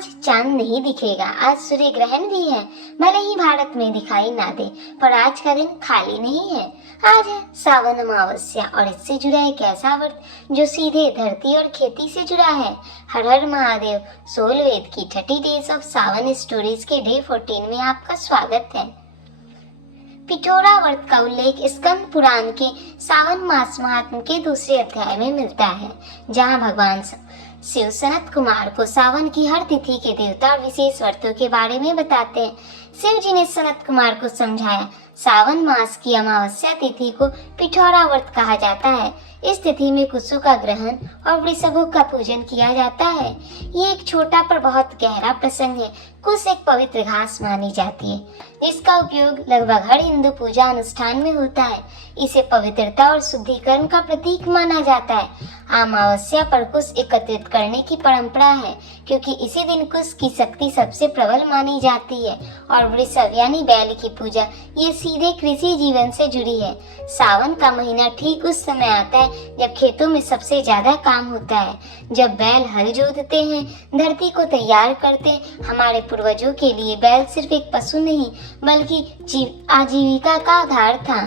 आज चांद नहीं दिखेगा, आज सूर्य ग्रहण भी है। भले ही भारत में दिखाई ना दे, पर आज का दिन खाली नहीं है। आज है सावन अमावस्या और इससे जुड़ा एक ऐसा व्रत जो सीधे धरती और खेती से जुड़ा है। हर हर महादेव। सोल वेद की 30 डेज ऑफ सावन स्टोरीज के डे 14 में आपका स्वागत है। पिठोरा व्रत का उल्लेख स्कंद पुराण के सावन मास महात्म्य के दूसरे अध्याय में मिलता है, जहां भगवान शिव सनत कुमार को सावन की हर तिथि के देवता और विशेष व्रतों के बारे में बताते हैं। शिव जी ने सनत कुमार को समझाया। सावन मास की अमावस्या तिथि को पिठौरा व्रत कहा जाता है। इस तिथि में कुसु का ग्रहण और वृषभों का पूजन किया जाता है। ये एक छोटा पर बहुत गहरा प्रसंग है। कुश एक पवित्र घास मानी जाती है, जिसका उपयोग लगभग हर हिंदू पूजा अनुष्ठान में होता है। इसे पवित्रता और शुद्धिकरण का प्रतीक माना जाता है। अमावस्या पर कुश एकत्रित करने की परंपरा है, क्योंकि इसी दिन कुश की शक्ति सबसे प्रबल मानी जाती है। और वृषभ यानी बैल की पूजा ये सीधे कृषि जीवन से जुड़ी है। सावन का महीना ठीक उस समय आता है जब खेतों में सबसे ज्यादा काम होता है। जब बैल हल जोतते हैं, धरती को तैयार करते हैं। हमारे पूर्वजों के लिए बैल सिर्फ एक पशु नहीं, बल्कि आजीविका का आधार था।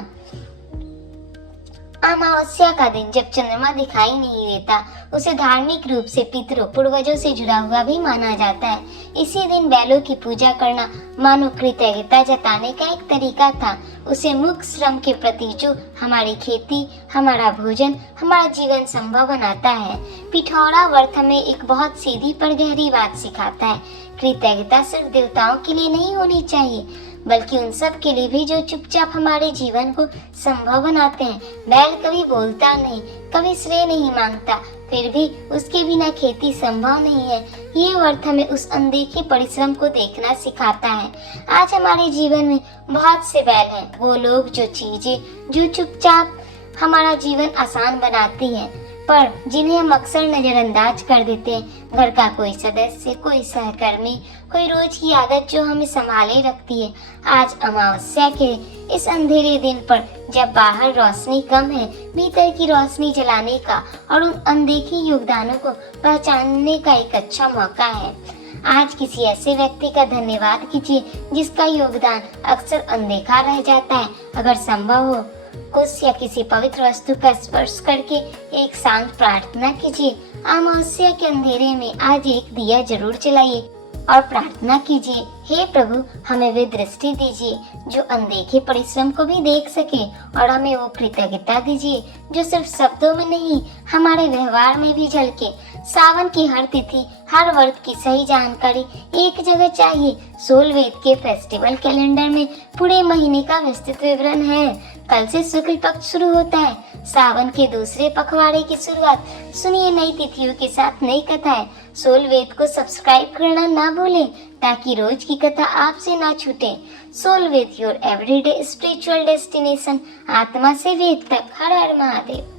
अमावस्या का दिन जब चंद्रमा दिखाई नहीं देता, उसे धार्मिक रूप से पितरों पूर्वजों से जुड़ा हुआ भी माना जाता है। इसी दिन बैलों की पूजा करना मानो कृतज्ञता जताने का एक तरीका था। उसे मुख्य श्रम के प्रति जो हमारी खेती, हमारा भोजन, हमारा जीवन संभव बनाता है। पिठौरा व्रत हमें एक बहुत सीधी पर गहरी बात सिखाता है। कृतज्ञता सिर्फ देवताओं के लिए नहीं होनी चाहिए, बल्कि उन सब के लिए भी जो चुपचाप हमारे जीवन को संभव बनाते हैं। बैल कभी बोलता नहीं, कभी श्रेय नहीं मांगता, फिर भी उसके बिना खेती संभव नहीं है। ये व्रत हमें उस अनदेखे परिश्रम को देखना सिखाता है। आज हमारे जीवन में बहुत से बैल हैं, वो लोग जो चीजें जो चुपचाप हमारा जीवन आसान बनाती हैं, पर जिन्हें हम अक्सर नजरअंदाज कर देते हैं। घर का कोई सदस्य, कोई सहकर्मी, कोई रोज की आदत जो हमें संभाले रखती है। आज अमावस्या के इस अंधेरे दिन पर, जब बाहर रोशनी कम है, भीतर की रोशनी जलाने का और उन अनदेखी योगदानों को पहचानने का एक अच्छा मौका है। आज किसी ऐसे व्यक्ति का धन्यवाद कीजिए जिसका योगदान अक्सर अनदेखा रह जाता है। अगर संभव हो, कुश या किसी पवित्र वस्तु का स्पर्श करके एक शांत प्रार्थना कीजिए। अमावस्या के अंधेरे में आज एक दिया जरूर जलाइए और प्रार्थना कीजिए, हे प्रभु, हमें वे दृष्टि दीजिए जो अनदेखे परिश्रम को भी देख सके, और हमें वो कृतज्ञता दीजिए जो सिर्फ शब्दों में नहीं, हमारे व्यवहार में भी झलके। सावन की हर तिथि, हर व्रत की सही जानकारी एक जगह चाहिए। सोल वेद के फेस्टिवल कैलेंडर में पूरे महीने का विस्तृत विवरण है। कल से शुक्ल पक्ष शुरू होता है, सावन के दूसरे पखवाड़े की शुरुआत। सुनिए नई तिथियों के साथ नई कथाएं। सोल वेद को सब्सक्राइब करना ना भूलें, ताकि रोज की कथा आपसे ना छूटे। Soul Ved, your everyday spiritual destination. आत्मा से वेद तक। हर हर महादेव।